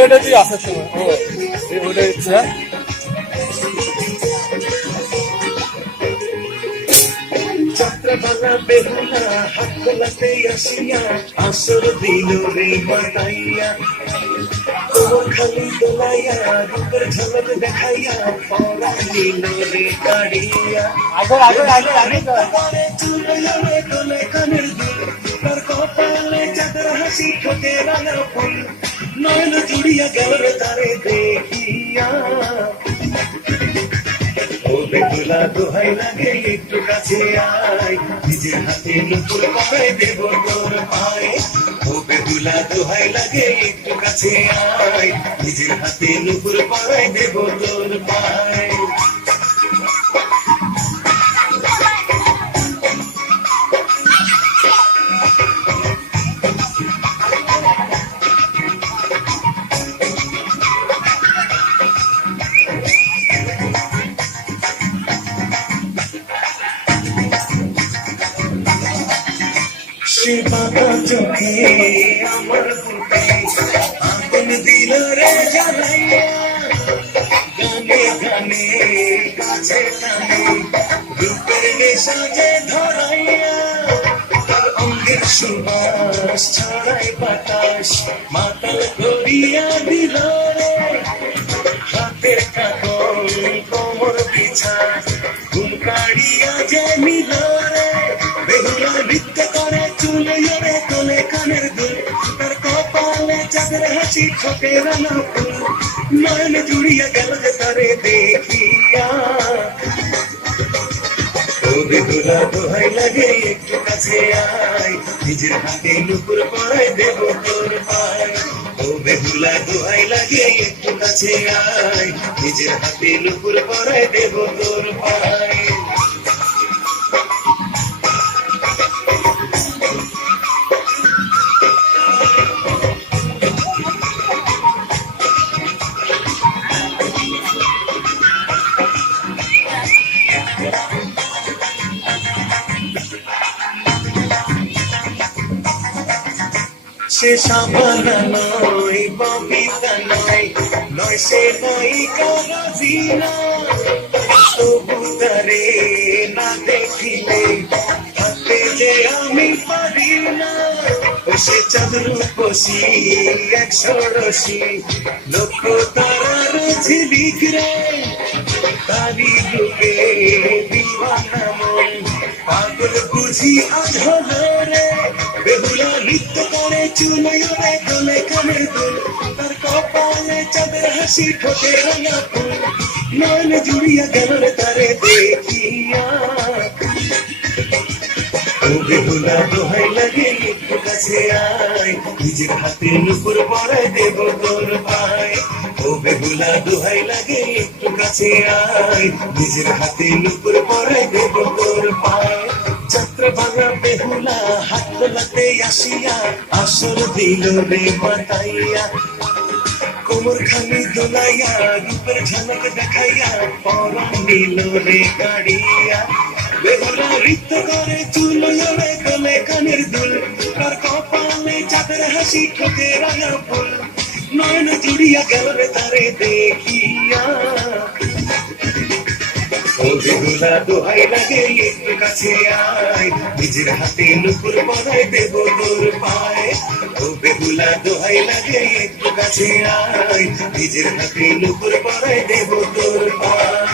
এটা তুই আসার সময় ও ওটা ইচ্ছা যাত্রাবালা বেহুলা হাত গলাতে আসিয়া আসর দিল রে মাতাইয়া তোমার খালি দোলাইয়া রূপের ঝলক দেখাইয়া পরা নিল রে কাড়িয়া চুলে দোলে কানের দুল তার কপালে চাঁদের হাসি ঠোঁটে রাঙা ফুল নয়ন জুড়িয়া গেল রে তারে দেখিয়া ও বেহুলা দোহাই লাগে একটু কাছে আয় নিজের হাতে নুপুর পরাই দেব তোর পায়ে ও বেহুলা দোহাই লাগে একটু কাছে আয় নিজের হাতে নুপুর পরাই দেব তোর পায়ে সে বাঁকা চোখে আমার বুকে আগুন দিল রে জ্বালাইয়া গানে গানে কাছে টানে রূপের নেশা যে ধরাইয়া তার অঙ্গের সুবাস ছড়াই বাতাস মাতাল করিয়া দিল রে হাতের কাকল কোমর পিছা ঘুম কাড়িয়া যে নিল রে বেহুলা নৃত্য করে চুলে রে তোলে কানের দুল তার কপালে চাঁদের হাসি ঠোঁটে রাঙা ফুল নয়ন জুড়িয়া গেল যে তারে দেখিয়া ও বেহুলা দোহাই লাগে একটু কাছে আয় নিজের হাতে নুপুর পরাই দেব তোর পায় ও বেহুলা দোহাই লাগে একটু কাছে আয় নিজের হাতে নুপুর পরাই দেব তোর পায় সে সাবানা নয় ববিতা নয় নয় সে নয় কারাজিনা তবু তারে না দেখিলে হাতে যে আমি পারি না সে চাঁদ রূপসী এক ষোড়শী লক্ষ তারার ঝিলিক রে তারি রূপে দিওয়ানা মন পাগল বুঝি আজ হলো রে বেহুলা নৃত্য করে চুলে রে দোলে কানের দুল তার কপালে চাঁদের হাসি ঠোঁটে রাঙা ফুল নয়ন জুড়িয়া গেল রে তারে দেখিয়া ও বেহুলা দোহাই লাগে একটু কাছে আয় নিজের হাতে নুপুর পরাই দেব তোর পায় ও বেহুলা দোহাই লাগে একটু কাছে আয় নিজের হাতে নুপুর পরাই দেব তোর পায় যাত্রাবালা বেহুলা হাত তোলাতে আসিয়া আসর দিল রে মাতাইয়া কোমর খানি দোলাইয়া রূপের ঝলক দেখাইয়া পরাণ নিল রে কাড়িয়া বেহুলা নৃত্য করে চুল রে দোলে কানের দুল তার কপালে চাঁদের হাসি ঠোঁটে রাঙা ফুল নয়ন জুড়িয়া গেল রে তারে দেখিয়া ও বেহুলা দোহাই লাগে একটু কাছে আয় নিজের হাতে নুপুর পরাই দেব তোর পায় ও বেহুলা দোহাই লাগে একটু কাছে আয় নিজের হাতে নুপুর পরাই দেব তোর পায়